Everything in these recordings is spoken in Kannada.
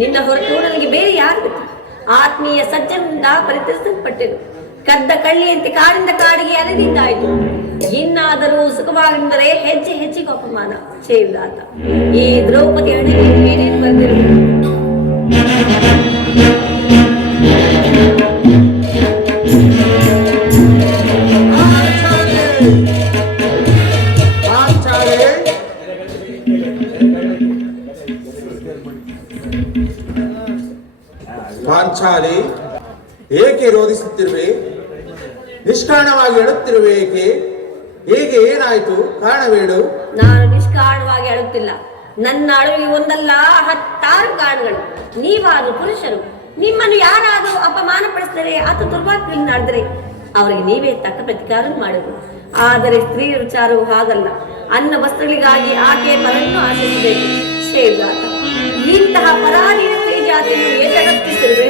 ನಿನ್ನ ಹೊರತು ನನಗೆ ಬೇರೆ ಯಾರು? ಆತ್ಮೀಯ ಸಜ್ಜನಿಂದ ಪರಿತ್ಯಜಿಸಲ್ಪಟ್ಟೆನು. ಕದ್ದ ಕಳ್ಳಿಯಂತೆ ಕಾಡಿಂದ ಕಾಡಿಗೆ ಅಲೆದಿದ್ದಾಯಿತು. ಇನ್ನಾದರೂ ಸುಖವಾಗಿದ್ದರೆ ಹೆಜ್ಜೆ ಹೆಜ್ಜೆಗೂ ಅಪಮಾನ. ಶೇವಿದಾತ, ಈ ದ್ರೌಪದಿ ಹಣೆಗೆ ಏನೇನು ಬರೆದಿರುವುದು? ಪಾಂಚಾಲಿ, ಏಕೆ ರೋಧಿಸುತ್ತಿರುವೆ? ನಿಷ್ಕಾರಣವಾಗಿ ಅಳುತ್ತಿರುವೆ ಏಕೆ? ಹೇಗೆ, ಏನಾಯ್ತು? ಕಾರಣವೇಳು? ನಾನು ನಿಷ್ಕಾರಣವಾಗಿ ಅಳುತ್ತಿಲ್ಲ. ನನ್ನ ಅಳುವಿಗೆ ಒಂದಲ್ಲ 10 ಕಾರಣಗಳು. ನೀವಾರು ಪುರುಷರು, ನಿಮ್ಮನ್ನು ಯಾರಾದರೂ ಅಪಮಾನ ಪಡಿಸಿದರೆ ಅಥವಾ ದುರ್ವಾಕ್ಯದಲ್ಲಿ ನಡೆದರೆ ಅವರಿಗೆ ನೀವೇ ತಕ್ಕ ಪ್ರತಿಕಾರ ಮಾಡುವುದು. ಆದರೆ ಸ್ತ್ರೀಯ ವಿಚಾರವು ಹಾಗಲ್ಲ. ಅನ್ನ ವಸ್ತ್ರಗಳಿಗಾಗಿ ಆಕೆ ಪರನ್ನು ಆಚರಿಸಬೇಕು. ಶೇವಿದಾತ, ಇಂತಹ ಪರಾಧೀನ ಸ್ತ್ರೀ ಜಾತಿಯನ್ನು ಏಕೆ ರಕ್ಷಿಸಿರುವೆ?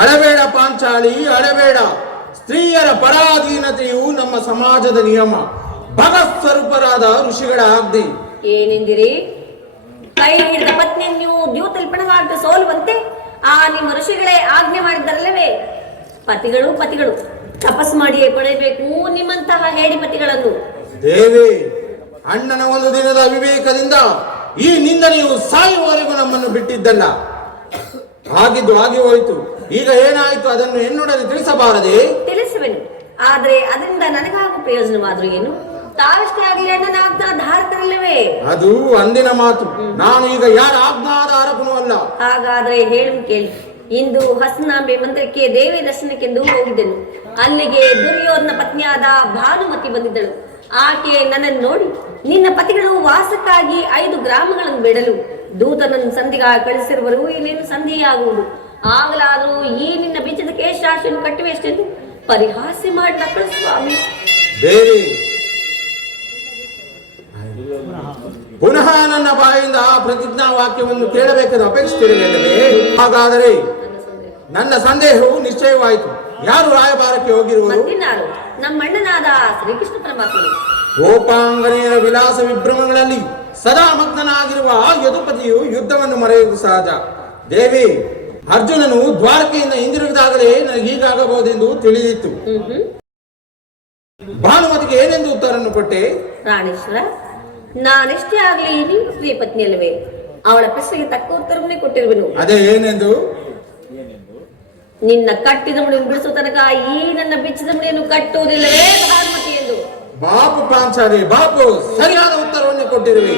ಅಳಬೇಡ ಪಾಂಚಾಲಿ, ಅಳಬೇಡ. ಸ್ತ್ರೀಯರ ಪರಾಧೀನತೆಯು ನಮ್ಮ ಸಮಾಜದ ನಿಯಮ, ಭಗಸ್ವರೂಪರಾದ ಋಷಿಗಳ ಆಜ್ಞೆ. ಏನೆಂದಿರಿ? ಕೈ ಹಿಡಿದ ಪತ್ನಿಯನ್ನು ದ್ಯೂತಲ್ಪಣವಾದ ಸೋಲುವಂತೆ ಆ ನಿಮ್ಮ ಋಷಿಗಳೇ ಆಜ್ಞೆ ಮಾಡಿದ್ದರಲ್ಲವೇ? ಪತಿಗಳು ತಪಸ್ ಮಾಡಿಯೇ ಪಡೆಯಬೇಕು ನಿಮ್ಮಂತಹ ಹೇಡಿ ಪತಿಗಳನ್ನು. ದೇವಿ, ಅಣ್ಣನ ಒಂದು ದಿನದ ಅವಿವೇಕದಿಂದ ಈ ನಿಂದನೆಯು ಸಾಯುವವರೆಗೂ ನಮ್ಮನ್ನು ಬಿಟ್ಟಿದ್ದಲ್ಲ. ಆಗಿದ್ದು ಆಗಿ ಹೋಯಿತು. ಈಗ ಏನಾಯ್ತು ಅದನ್ನು ಎನ್ನೊಡನೆ ತಿಳಿಸಬಾರದೆ? ತಿಳಿಸುವೆನು, ಆದ್ರೆ ಅದರಿಂದ ನನಗಾಗುವ ಪ್ರಯೋಜನವಾದ್ರೂ ಏನು? ತಾವಷ್ಟೇ ಆಗಲಿ ಅಣ್ಣನ ಆಜ್ಞಾಧಾರಕರಲ್ಲವೇ? ಅದು ಅಂದಿನ ಮಾತು. ನಾನು ಈಗ ಯಾರ ಆಜ್ಞಾಧಾರಕನೂ ಅಲ್ಲ. ಹಾಗಾದ್ರೆ ಹೇಳು ಕೇಳಿ. ಇಂದು ಹಸನಾಂಬೆ ಮಂದಿರಕ್ಕೆ ದೇವಿ ದರ್ಶನಕ್ಕೆಂದು ಹೋಗಿದ್ದೆನು. ಅಲ್ಲಿಗೆ ದುರ್ಯೋಧನ ಪತ್ನಿಯಾದ ಭಾನುಮತಿ ಬಂದಿದ್ದಳು. ಆಕೆ ನನ್ನನ್ನು ನೋಡಿ, ನಿನ್ನ ಪತಿಗಳು ವಾಸಕ್ಕಾಗಿ 5 ಗ್ರಾಮಗಳನ್ನು ಬಿಡಲು ದೂತನನ್ನು ಸಂಧಿಗಾಗಿ ಕಳಿಸಿರುವರು, ಇಲ್ಲೇನು ಸಂಧಿಯಾಗುವುದು. ಆಗಲಾದರೂ ಈ ನಿನ್ನ ಬೀಜದ ಕೇಶರಾಶಿಯನ್ನು ಕಟ್ಟುವೆಷ್ಟೆಂದು ಪರಿಹಾಸ್ಯ ಮಾಡಿ ನಕ್ಕಳು ಸ್ವಾಮಿ. ದೇವಿ, ಪುನಃ ನನ್ನ ಬಾಯಿಂದ ಆ ಪ್ರತಿಜ್ಞಾ ವಾಕ್ಯವನ್ನು ಕೇಳಬೇಕಾದ ಅಪೇಕ್ಷಿಸಿರಲಿಲ್ಲವೇ? ಹಾಗಾದರೆ ನನ್ನ ಸಂದೇಹವು ನಿಶ್ಚಯವಾಯಿತು. ಯಾರು ರಾಯಭಾರಕ್ಕೆ ಹೋಗಿರುವರು? ಮತ್ತಿನಾರು ನಮ್ಮಣ್ಣನಾದ ಶ್ರೀಕೃಷ್ಣ ಪರಮಾತ್ಮನು. ಗೋಪಾಂಗನೆಯರ ವಿಲಾಸ ವಿಭ್ರಮಗಳಲ್ಲಿ ಸದಾ ಮಗ್ನನಾಗಿರುವ ಆ ಯದುಪತಿಯು ಯುದ್ಧವನ್ನು ಮರೆಯುವುದು ಸಹಜ. ದೇವಿ, ಅರ್ಜುನನು ದ್ವಾರಕೆಯಿಂದ ಹಿಂದಿರುಗಿದಾಗಲೇ ನನಗೆ ಹೀಗಾಗಬಹುದೆಂದು ತಿಳಿದಿತ್ತು. ಭಾನುಮತಿಗೆ ಏನೆಂದು ಉತ್ತರವನ್ನು ಕೊಟ್ಟೆ? ಪ್ರಾಣೇಶ್ವರ, ನಾನೆಷ್ಟೇ ಆಗ್ಲಿ ನೀನು ಸ್ತ್ರೀ ಪತ್ನಿ ಅಲ್ಲವೇ? ಅವಳ ಪ್ರಶ್ನೆಗೆ ತಕ್ಕ ಉತ್ತರವನ್ನೇ ಕೊಟ್ಟಿರುವೆನು. ಅದೇ ಏನೆಂದು? ನಿನ್ನ ಕಟ್ಟಿದ ಮುಡಿಯನ್ನು ಬಿಡಿಸುವ ತನಕ ಈ ನನ್ನ ಬಿಚ್ಚಿದ ಮುಡಿಯನ್ನು ಕಟ್ಟುವುದಿಲ್ಲವೇ ಭಾನುಮತಿ ಎಂದು. ಬಾಪು ಪಾಂಚಾಲಿ, ಬಾಪು ಸರಿಯಾದ ಉತ್ತರವನ್ನೇ ಕೊಟ್ಟಿರುವೆ.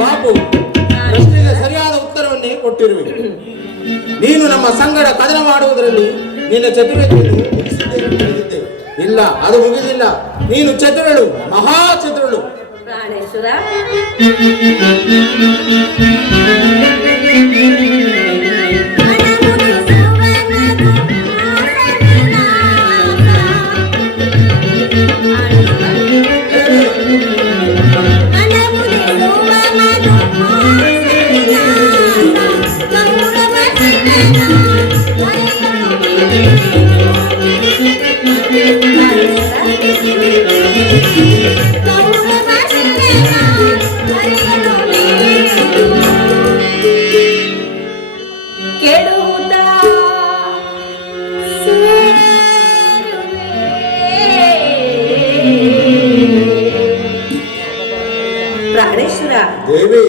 ಬಾಪು, ಪ್ರಶ್ನೆಗೆ ಸರಿಯಾದ ಉತ್ತರವನ್ನೇ ಕೊಟ್ಟಿರುವೆ. ನೀನು ನಮ್ಮ ಸಂಗಡ ಕದನ ಮಾಡುವುದರಲ್ಲಿ ನಿನ್ನ ಚತುರತೆಯನ್ನು ಮುಗಿಸಿದ್ದೆ. ಇಲ್ಲ, ಅದು ಮುಗಿದಿಲ್ಲ. ನೀನು ಚತುರಳು, ಮಹಾ ಚತುರಳು. ಪ್ರಾಣೇಶ್ವರ, ಪ್ರಾಣೇಶ್ವರ ದೇವಿ,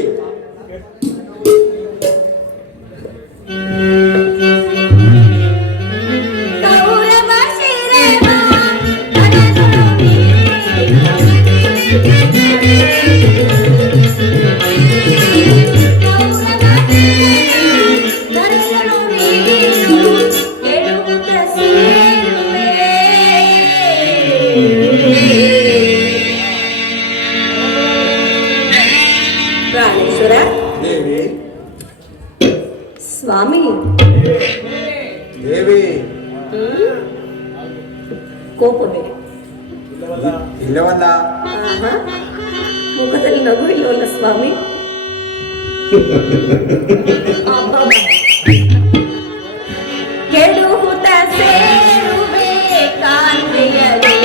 ಪ್ರಾಣೇಶ್ವರ ದೇವಿ, ಸ್ವಾಮಿ ದೇವಿ, ಕೋಪವೇ ಇಲ್ಲವಲ್ಲ? ಮುಖದಲ್ಲಿ ನಗು ಇಲ್ಲವಲ್ಲ ಸ್ವಾಮಿ? ಕೆಡುಹುತ ಸೇರುವೆ ಕಾಂತೆಯಲಿ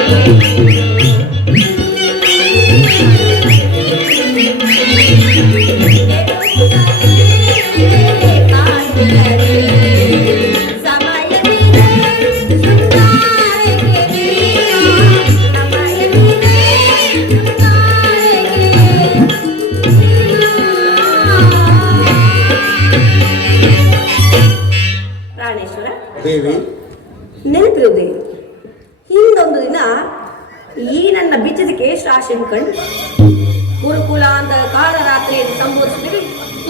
ಸಂಬೋಧಿಸಿದಿರಿ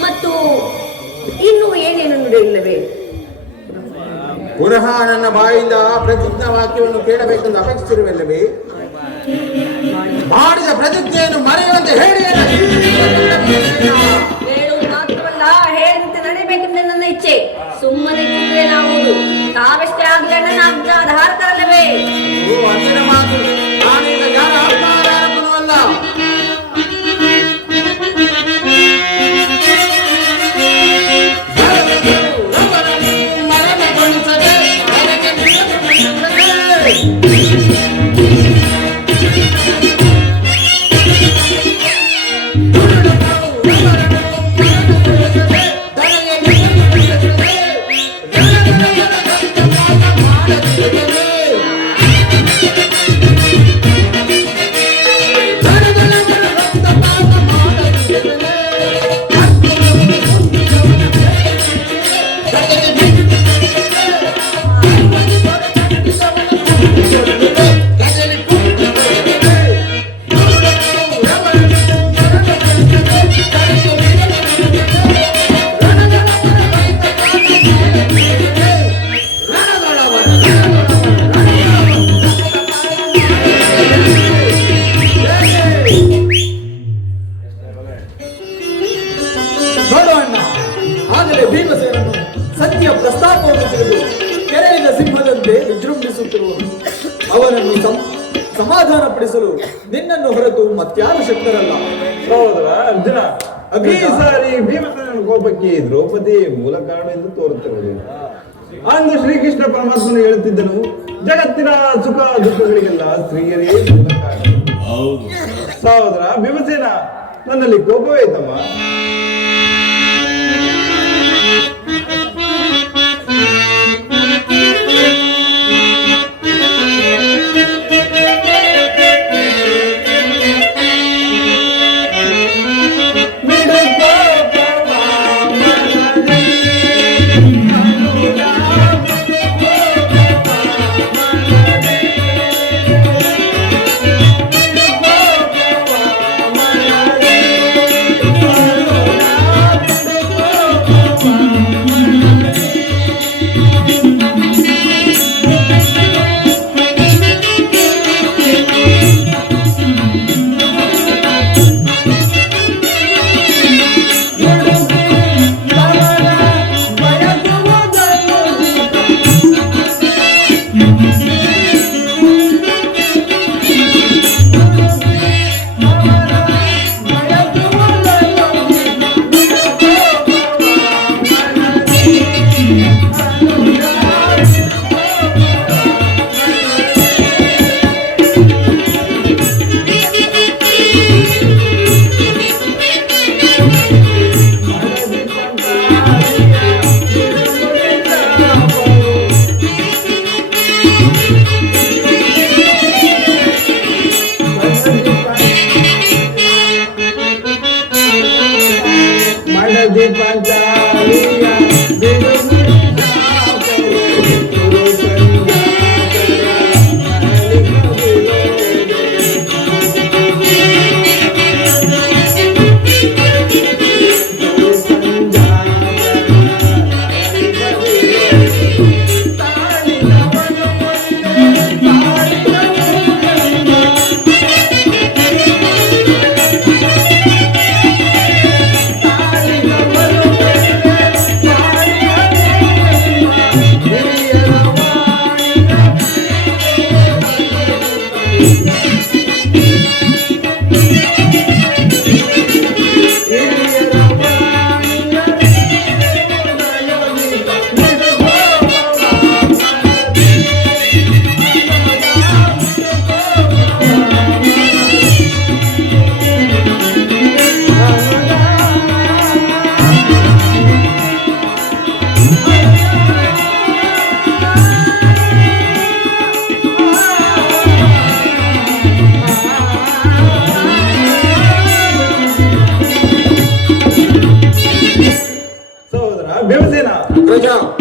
ಮತ್ತು ಇನ್ನೂ ಏನೇನು ನುಡಿಯಿಲ್ಲವೇ? ಪುನಃ ನನ್ನ ಬಾಯಿಂದ ಪ್ರತಿಜ್ಞಾ ವಾಕ್ಯವನ್ನು ಕೇಳಬೇಕೆಂದು ಅಪೇಕ್ಷಿಸಿರುವಲ್ಲವೇ? ಮಾಡಿದ ಪ್ರತಿಜ್ಞೆಯನ್ನು ಮರೆಯುವಂತೆ ಹೇಳಿ. ಹೇಳುವುದು ಮಾತ್ರವಲ್ಲ, ಹೇಳಿದಂತೆ ನಡೀಬೇಕೆಂದು ನನ್ನ ಇಚ್ಛೆ. ಸುಮ್ಮನೆ ಕೂತ್ರೆ ನಾವುದು ತಾವೆಷ್ಟೇ ಆಗಲಿ ಅಣ್ಣನ ಆಜ್ಞಾಧಾರಕರಲ್ಲವೇ? ಅಜ್ಜನ ಮಾತು. ನಾನೀಗ ಯಾರ ಆಜ್ಞಾಧಾರಕನೂ ಅಲ್ಲ. ಅವನನ್ನು ಸಮಾಧಾನ ಪಡಿಸಲು ನಿನ್ನನ್ನು ಹೊರತು ಮತ್ಯಾರು ಶಕ್ತರಲ್ಲ. ಸಹೋದರ ಅರ್ಜುನ, ಈ ಸಾರಿ ಭೀಮಸೇನನ ಕೋಪಕ್ಕೆ ದ್ರೌಪದಿ ಮೂಲ ಕಾರಣ ಎಂದು ತೋರುತ್ತಿರುವುದು. ಅಂದು ಶ್ರೀಕೃಷ್ಣ ಪರಮಾತ್ಮನು ಹೇಳುತ್ತಿದ್ದನು, ಜಗತ್ತಿನ ಸುಖ ದುಃಖಗಳಿಗೆಲ್ಲ ಸ್ತ್ರೀಯರೇ ಮೂಲ ಕಾರಣ. ಸಹೋದರ ಭೀಮಸೇನ, ನನ್ನಲ್ಲಿ ಕೋಪವೇ ತಮ್ಮ.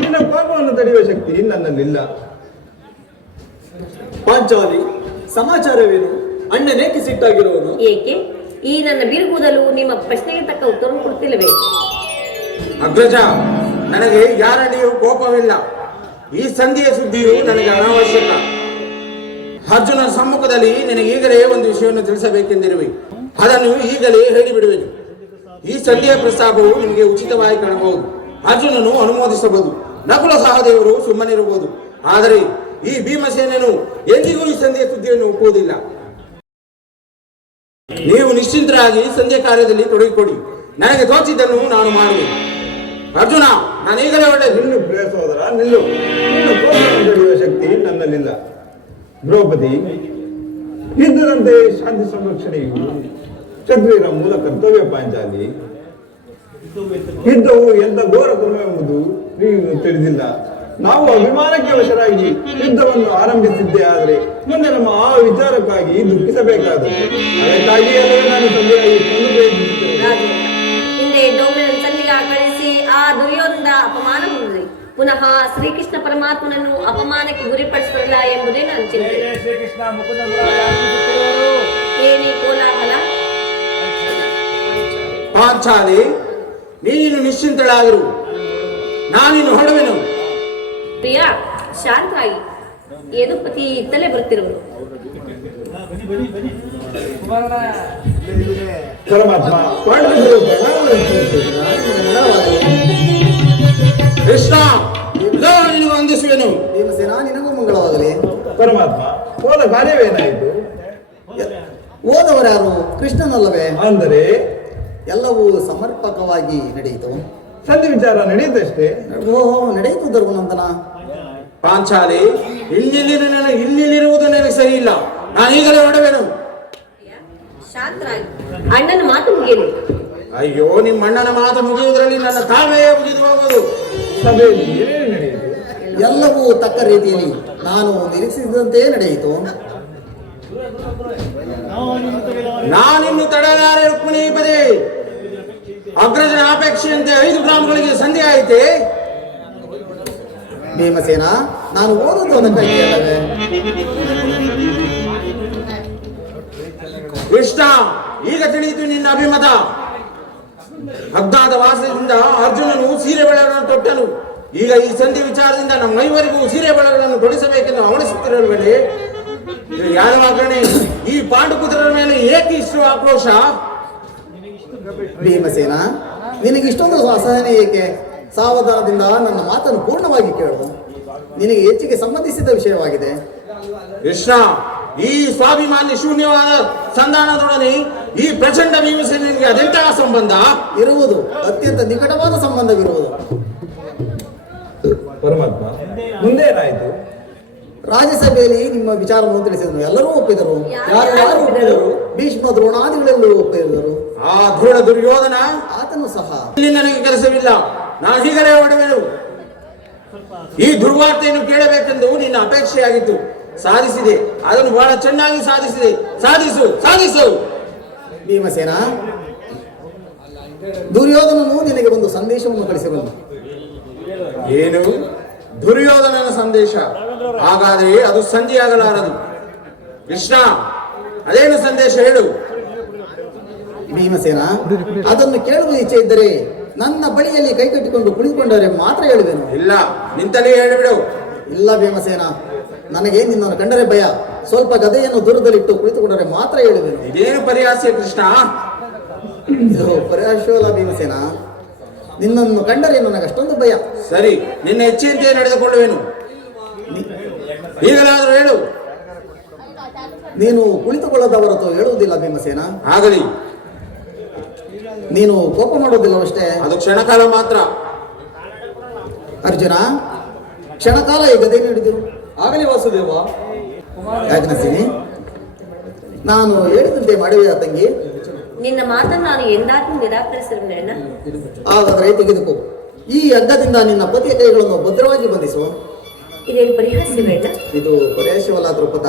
ನಿನ್ನ ಪಾಪವನ್ನು ತಡೆಯುವ ಶಕ್ತಿ ನನ್ನಲ್ಲಿಲ್ಲ. ಪಾಂಚಾಲಿ, ಸಮಾಚಾರವೇನು? ಅಣ್ಣನೇಕೆ ಸಿಟ್ಟಾಗಿರುವನು? ಏಕೆ? ಈ ನನ್ನ ಬಿರುಕುದಲು ನಿಮ್ಮ ಪ್ರಶ್ನೆಗೆ ತಕ್ಕ ಉತ್ತರ ಕೊಡ್ತಿಲ್ಲವೇ? ಅಗ್ರಜ, ನನಗೆ ಯಾರಡಿಯೂ ಕೋಪವಿಲ್ಲ. ಈ ಸಂಧಿಯ ಸುದ್ದಿಯು ನನಗೆ ಅನಾವಶ್ಯಕ. ಅರ್ಜುನ ಸಮ್ಮುಖದಲ್ಲಿ ನಿನಗೆ ಈಗಲೇ ಒಂದು ವಿಷಯವನ್ನು ತಿಳಿಸಬೇಕೆಂದಿರುವೆ. ಅದನ್ನು ಈಗಲೇ ಹೇಳಿಬಿಡುವೆನು. ಈ ಸಂಧಿಯ ಪ್ರಸ್ತಾಪವು ನಿಮಗೆ ಉಚಿತವಾಗಿ ಕಾಣಬಹುದು. ಅರ್ಜುನನು ಅನುಮೋದಿಸಬಹುದು, ನಕುಲ ಸಹದೇವರು ಸುಮ್ಮನಿರಬಹುದು. ಆದರೆ ಈ ಭೀಮಸೇನನು ಎಂದಿಗೂ ಈ ಸಂಧಿಯ ಸುದ್ದಿಯನ್ನು ಒಪ್ಪುವುದಿಲ್ಲ. ನೀವು ನಿಶ್ಚಿಂತರಾಗಿ ಸಂಧ್ಯಾ ಕಾರ್ಯದಲ್ಲಿ ತೊಡಗಿಕೊಡಿ. ನನಗೆ ತೋಚಿದ್ದನ್ನು ನಾನು ಮಾಡುವೆ. ಅರ್ಜುನ, ನಾನು ಈಗಲೇ ಒಳ್ಳೆ ನಿಲ್ಲು ಪ್ರಿಯ ಸಹೋದರ, ನಿಲ್ಲು. ನಿನ್ನ ಕೋಪವನ್ನು ತಡೆಯುವ ಶಕ್ತಿ ನನ್ನಲ್ಲಿಲ್ಲ. ದ್ರೌಪದಿ, ಯುದ್ಧದಂತೆ ಶಾಂತಿ ಸಂರಕ್ಷಣೆಯು ಕ್ಷತ್ರಿಯರ ಮೂಲ ಕರ್ತವ್ಯ. ಪಾಂಚಾಲಿ, ಯುದ್ಧವು ಎಂತ ಘೋರ ಕರ್ಮ ಎಂಬುದು ನೀವು ತಿಳಿದಿಲ್ಲ. ನಾವು ಅಭಿಮಾನಕ್ಕೆ ವಶರಾಗಿ ಯುದ್ಧವನ್ನು ಆರಂಭಿಸಿದ್ದೇ ಆದರೆ ಮುಂದೆ ನಮ್ಮ ಆ ವಿಚಾರಕ್ಕಾಗಿ ದುಃಖಿಸಬೇಕಾದದ್ದು. ಅದಕ್ಕಾಗಿಯೇ ನಾನು ತಂದೆಯಾಗಿ ಪ್ರಯತ್ನಿಸುತ್ತೇನೆ. ರಾಜೇಂದ್ರ, ಹಿಂದೆ ಡೋಮಿನ ಸಂಧಿಗ ಕಳಿಸಿ ಆ ದುರ್ಯೋಧನ ಅಪಮಾನ ಹೊಂದಿದೆ. ಪುನಃ ಶ್ರೀಕೃಷ್ಣ ಪರಮಾತ್ಮನನ್ನು ಅಪಮಾನಕ್ಕೆ ಗುರಿಪಡಿಸಲಿಲ್ಲ ಎಂಬುದೇ ನನ್ನ ಚಿಂತೆ. ಏನೇ ಕೋಲಾಹಲ? ಪಾಂಚಾಲಿ, ನೀನು ನಿಶ್ಚಿಂತಳಾಗಿರು. ನಾನಿನ್ನು ಹೊರಡುವೆನು. ಪ್ರಿಯ, ಶಾಂತರಾಗಿ. ಯದುಪತಿ ಇತ್ತಲೇ ಬರುತ್ತಿರುವರು. ಪರಮಾತ್ಮ, ಪಾಂಡವರು ಕೃಷ್ಣ, ನಿನಗೆ ವಂದಿಸುವೆನು. ಭೀಮಸೇನ, ನಿನಗೂ ಮಂಗಳವಾಗಲಿ. ಪರಮಾತ್ಮ, ಹೋದ ಕಾರ್ಯವೇನಾಯಿತು? ಓದವರ್ಯಾರು? ಕೃಷ್ಣನಲ್ಲವೇ? ಅಂದರೆ ಎಲ್ಲವೂ ಸಮರ್ಪಕವಾಗಿ ನಡೆಯಿತು. ಸಂಧಿ ವಿಚಾರ ನಡೆಯುತ್ತಷ್ಟೇ. ಓಹೋ, ನಡೆಯಿತು ಧರ್ಮನಂದನ. ಪಾಂಚಾಲಿ, ಇಲ್ಲಿರುವುದು ನನಗೆ ಸರಿ ಇಲ್ಲ. ನಾನು ಈಗಲೇ ಹೊರಡುವೆನು. ಶಾಂತರಾಗಿ. ಅಣ್ಣನ ಮಾತು ಮುಗಿಯಲಿ. ಅಯ್ಯೋ, ನಿಮ್ಮ ಅಣ್ಣನ ಮಾತು ಮುಗಿಯುವುದರಲ್ಲಿ ನನ್ನ ತಾಳ್ಮೆಯೇ ಮುಗಿದು ಹೋಗುವುದು. ಸಭೆಯಲ್ಲಿ ಏನೇನು ನಡೆಯಿತು? ಎಲ್ಲವೂ ತಕ್ಕ ರೀತಿಯಲ್ಲಿ ನಾನು ನಿರೀಕ್ಷಿಸಿದಂತೆ ನಡೆಯಿತು. ನಾನಿನ್ನು ತಡಲಾರೆ ರುಕ್ಮಿಣೀಪತಿ. ಅಗ್ರಜನ ಅಪೇಕ್ಷೆಯಂತೆ 5 ಗ್ರಾಮಗಳಿಗೆ ಸಂಧಿ ಆಯಿತೆ. ಭೀಮಸೇನ, ನಾನು ಓದೋದು ಅದಕ್ಕಾಗಿ ಅಲ್ಲವೇ? ಕೃಷ್ಣ, ಈಗ ತಿಳಿಯಿತು ನಿನ್ನ ಅಭಿಮತ. ಅಜ್ಞಾತ ವಾಸದಿಂದ ಅರ್ಜುನನು ಸೀರೆ ಬೆಳೆಗಳನ್ನು ತೊಟ್ಟನು. ಈಗ ಈ ಸಂಧಿ ವಿಚಾರದಿಂದ ನಮ್ಮ ಐವರಿಗೂ ಸೀರೆ ಬೆಳೆಗಳನ್ನು ತೊಡಿಸಬೇಕೆಂದು ಅವಣಿಸುತ್ತಿರುವ ವೇಳೆ ಯಾರ ಮಗನೇ ಈ ಪಾಂಡುಪುತ್ರರ ಮೇಲೆ ಏಕೆ ಇಷ್ಟು ಆಕ್ರೋಶ? ಭೀಮಸೇನ, ನಿನಗಿಷ್ಟೊಂದು ಅಸಹನೆ ಏಕೆ? ಸಾವಧಾನದಿಂದ ನನ್ನ ಮಾತನ್ನು ಪೂರ್ಣವಾಗಿ ಕೇಳು. ನಿನಗೆ ಹೆಚ್ಚಿಗೆ ಸಂಬಂಧಿಸಿದ ವಿಷಯವಾಗಿದೆ. ಕೃಷ್ಣ, ಈ ಸ್ವಾಭಿಮಾನ್ಯ ಶೂನ್ಯವಾದ ಸಂಧಾನದೊಡನೆ ಈ ಪ್ರಚಂಡ ಭೀಮಸೇನಿಗೆ ಅದೆಂತಹ ಸಂಬಂಧ ಇರುವುದು? ಅತ್ಯಂತ ನಿಕಟವಾದ ಸಂಬಂಧವಿರುವುದು. ಪರಮಾತ್ಮ, ಮುಂದೆ ಏನಾಯಿತು? ರಾಜ್ಯಸಭೆಯಲ್ಲಿ ನಿಮ್ಮ ವಿಚಾರವನ್ನು ತಿಳಿಸಿದರು. ಎಲ್ಲರೂ ಒಪ್ಪಿದರು. ಯಾರು ಯಾರು ಒಪ್ಪಿದರು? ಭೀಷ್ಮ ದ್ರೋಣಾದಿಗಳೆಲ್ಲರೂ ಒಪ್ಪಿದರು. ಆ ದೃಢ ದುರ್ಯೋಧನ ಆತನು ಸಹ. ಇಲ್ಲಿ ನನಗೆ ಕೆಲಸವಿಲ್ಲ. ನಾನು ಹೀಗಲೇ ಹೊರಡುವೆನು. ಈ ದುರ್ವಾರ್ತೆಯನ್ನು ಕೇಳಬೇಕೆಂದು ನಿನ್ನ ಅಪೇಕ್ಷೆಯಾಗಿತ್ತು. ಸಾಧಿಸಿದೆ. ಅದನ್ನು ಬಹಳ ಚೆನ್ನಾಗಿ ಸಾಧಿಸಿದೆ. ಸಾಧಿಸು, ಸಾಧಿಸು. ಭೀಮಸೇನ, ದುರ್ಯೋಧನನು ನಿನಗೆ ಒಂದು ಸಂದೇಶವನ್ನು ಕಳಿಸಿರುವನು. ಏನು? ದುರ್ಯೋಧನನ ಸಂದೇಶ? ಹಾಗಾದರೆ ಅದು ಸಂಧಿಯಾಗಲಾರದು. ಕೃಷ್ಣ, ಅದೇನು ಸಂದೇಶ ಹೇಳು. ಭೀಮಸೇನ, ಅದನ್ನು ಕೇಳುವ ಇಚ್ಛೆ ಇದ್ದರೆ ನನ್ನ ಬಳಿಯಲ್ಲಿ ಕೈಕಟ್ಟಿಕೊಂಡು ಕುಳಿತುಕೊಂಡರೆ ಮಾತ್ರ ಹೇಳುವೆನು. ಇಲ್ಲ, ನಿಂತಲೇ ಹೇಳಿಬಿಡು. ಇಲ್ಲ ಭೀಮಸೇನ, ನನಗೆ ನಿನ್ನನ್ನು ಕಂಡರೆ ಭಯ. ಸ್ವಲ್ಪ ಗದೆಯನ್ನು ದೂರದಲ್ಲಿಟ್ಟು ಕುಳಿತುಕೊಂಡರೆ ಮಾತ್ರ ಹೇಳುವೆನು. ಇದೇನು ಪರಿಹಾಸ್ಯ ಕೃಷ್ಣ? ಇದು ಪರಿಹಾಸ್ಯವಲ್ಲ ಭೀಮಸೇನ. ನಿನ್ನನ್ನು ಕಂಡರೆ ನನಗೆ ಅಷ್ಟೊಂದು ಭಯ. ಸರಿ, ನಿನ್ನ ಇಚ್ಛೆಯಂತೆ ನಡೆದುಕೊಳ್ಳುವೆನು. ಈಗಲಾದರೂ ಹೇಳು. ನೀನು ಕುಳಿತುಕೊಳ್ಳದ ಹೊರತು ಹೇಳುವುದಿಲ್ಲ ಭೀಮಸೇನ. ಆಗಲಿ. ನೀನು ಕೋಪ ಮಾಡುವುದಿಲ್ಲವಷ್ಟೇ. ಅದು ಕ್ಷಣಕಾಲ ಮಾತ್ರ. ಅರ್ಜುನ, ಕ್ಷಣಕಾಲ ಈ ಗದೆ ನೀಡಿದರು. ಆಗಲಿ ವಾಸುದೇವ. ಯಾಕನಸಿನಿ, ನಾನು ಹೇಳಿದಂತೆ ಮಾಡುವೆಯಾ ತಂಗಿ? ನಿನ್ನ ಮಾತನ್ನು ನಾನು ಎಂದಾದ್ರೂ ನಿರಾಕರಿಸಿರುತ್ತೇನೆ. ಹಾಗಾದರೆ ತೆಗೆದುಕೋ. ಈ ಹಗ್ಗದಿಂದ ನಿನ್ನ ಪತಿಯ ಕೈಗಳನ್ನು ಭದ್ರವಾಗಿ ಬಂಧಿಸು. ಇದೇನು ಪರಿಹಾಸ್ಯ ಬೇಡ? ಇದು ಪರಿಹಾಸ್ಯವಲ್ಲ ದ್ರೌಪದ.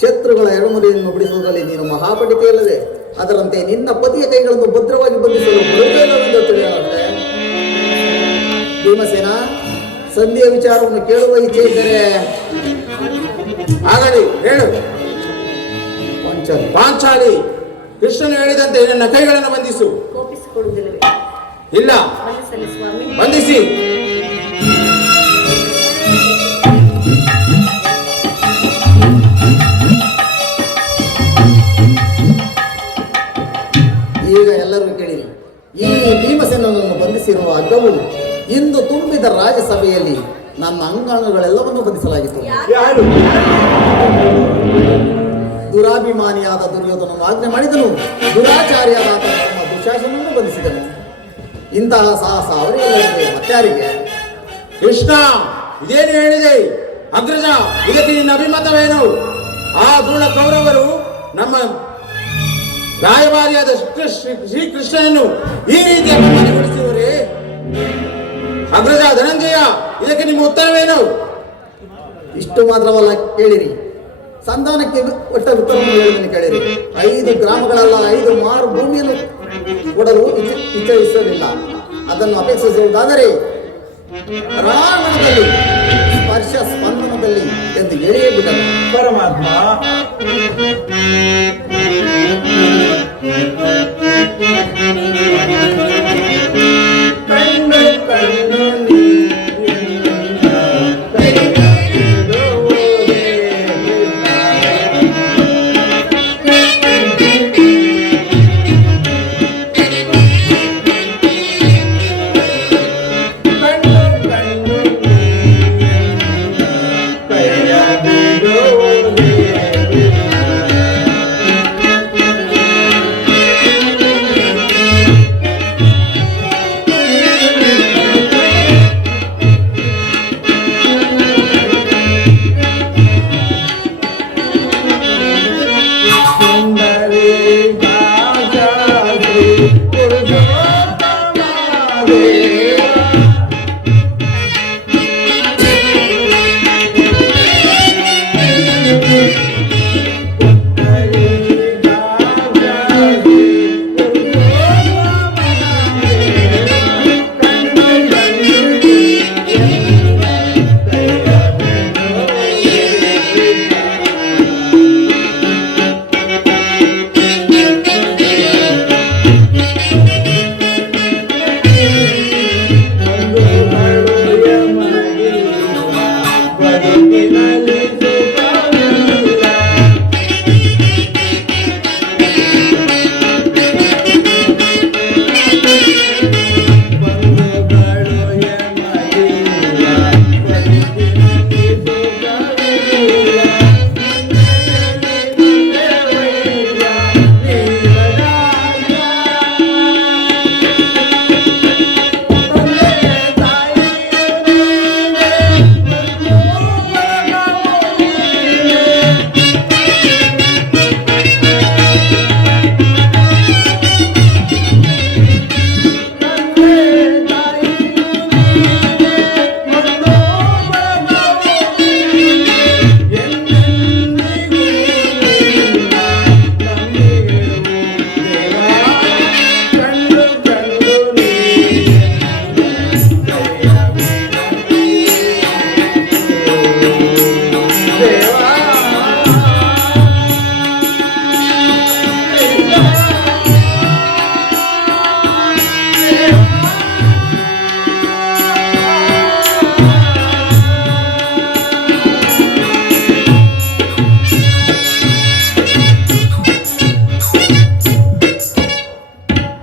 ಶತ್ರುಗಳ ಎಡಮುರಿಯನ್ನು ಬಿಡಿಸುವುದರಲ್ಲಿ ನೀನು ಮಹಾಪಂಡಿತೆಯಲ್ಲವೇ? ಅದರಂತೆ ನಿನ್ನ ಪತಿಯ ಕೈಗಳನ್ನು ಭದ್ರವಾಗಿ ಬಂಧಿಸಲು ಬರುವುದಿಲ್ಲವೆಂದು ತಿಳಿಯೋಣಷ್ಟೇ. ಭೀಮಸೇನ, ಸಂಧಿಯ ವಿಚಾರವನ್ನು ಕೇಳುವ ಇಚ್ಛೆ ಇದ್ದರೆ ಆಗಲಿ, ಹೇಳು. ಪಾಂಚಾಲಿ, ಪಾಂಚಾಲಿ, ಕೃಷ್ಣನು ಹೇಳಿದಂತೆ ನನ್ನ ಕೈಗಳನ್ನು ಬಂಧಿಸು. ಕೋಪಿಸಿಕೊಳ್ಳುವುದಿಲ್ಲವೇ? ಇಲ್ಲ, ಮನಸ್ಸಲ್ಲಿ ಸ್ವಾಮಿ. ಬಂಧಿಸಿ. ಈಗ ಎಲ್ಲರೂ ಕೇಳಿರಿ, ಈ ಭೀಮಸೇನನನ್ನು ಬಂಧಿಸಿರುವ ಹಗ್ಗವು ಇಂದು ತುಂಬಿದ ರಾಜಸಭೆಯಲ್ಲಿ ನನ್ನ ಅಂಗಾಂಗಗಳೆಲ್ಲವನ್ನು ಬಂಧಿಸಲಾಗಿತ್ತು. ಯಾರು? ದುರಾಭಿಮಾನಿಯಾದ ದುರ್ಯೋಧನನು ಆಜ್ಞೆ ಮಾಡಿದನು, ದುರಾಚಾರಿಯಾದ ಆತನ ತಮ್ಮ ದುಶಾಸನವನ್ನು ಬಂಧಿಸಿದನು. ಇಂತಹ ಸಾಹಸ ಅವರಿಗೆಲ್ಲರಿಗೆ ಮತ್ತಾರಿಗೆ? ಕೃಷ್ಣ, ಇದೇನು ಹೇಳಿದೆ? ಅಗ್ರಜ, ಇದಕ್ಕೆ ನಿನ್ನ ಅಭಿಮತವೇನು? ಆ ದ್ರೋಣ ಕೌರವರು ನಮ್ಮ ರಾಯಭಾರಿಯಾದ ಶ್ರೀಕೃಷ್ಣನನ್ನು ಈ ರೀತಿ ಅಪಮಾನಗೊಳಿಸಿದವರೇ? ಅಗ್ರಜ ಧನಂಜಯ, ಇದಕ್ಕೆ ನಿಮ್ಮ ಉತ್ತರವೇನು? ಇಷ್ಟು ಮಾತ್ರವಲ್ಲ, ಕೇಳಿರಿ. ಸಂಧಾನಕ್ಕೆ ಒಟ್ಟ ಉತ್ತರವನ್ನು ಹೇಳುವುದನ್ನು ಕೇಳಿರಿ. 5 ಗ್ರಾಮಗಳಲ್ಲ, 5 ಮಾರು ಭೂಮಿಯನ್ನು ಕೊಡಲು ಇಚ್ಛಿಸಲಿಲ್ಲ. ಅದನ್ನು ಅಪೇಕ್ಷಿಸುವುದಾದರೆ ರಾವಣದಲ್ಲಿ ಸ್ಪರ್ಶ ಸ್ಪಂದನದಲ್ಲಿ ಎಂದು ಹೇಳಿಯೇ ಬಿಟ್ಟನು. ಪರಮಾತ್ಮ, ಕಣ್ಣು ಕಣ್ಣು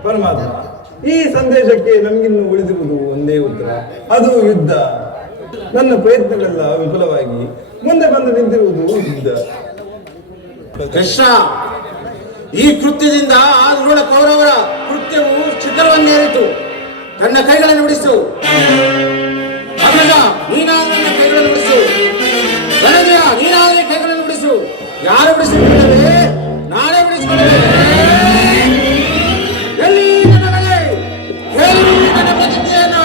ಪರಮಾತ್ಮ, ಈ ಸಂದೇಶಕ್ಕೆ ನಮಗಿನ್ನು ಉಳಿದಿರುವುದು ಒಂದೇ ಉತ್ತರ, ಅದು ಯುದ್ಧ. ನನ್ನ ಪ್ರಯತ್ನಗಳೆಲ್ಲ ವಿಫಲವಾಗಿ ಮುಂದೆ ಬಂದು ನಿಂತಿರುವುದು ಯುದ್ಧ. ಕೃಷ್ಣ, ಈ ಕೃತ್ಯದಿಂದ ಆ ದ್ರೋಣ ಕೌರವರ ಕೃತ್ಯವು ಶಿಖರವನ್ನೇರಿತು. ತನ್ನ ಕೈಗಳನ್ನು ಬಿಡಿಸು. ಅಗ್ರಜ, ನೀನಾದ ನನ್ನ ಕೈಗಳನ್ನು ಬಿಡಿಸು. ಧನಂಜಯ, ನೀನಾದ ಕೈಗಳನ್ನು ಬಿಡಿಸು. ಯಾರು ಬಿಡಿಸಿಕೊಳ್ಳದೆ? ನಾನೇ ಬಿಡಿಸಿಕೊಳ್ಳದೆ. ಎಲ್ಲಿ ನನ್ನ ಕಲೆ? ಹೇಳಿ ನನ್ನ ಪ್ರತಿಜ್ಞೆಯನ್ನು.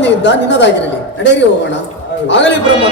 ನಾಳಿನ ಯುದ್ಧ ನಿನ್ನದಾಗಿರಲಿ. ನಡೆಯಿರಿ ಹೋಗೋಣ. ಆಗಲಿ ಬ್ರಹ್ಮ.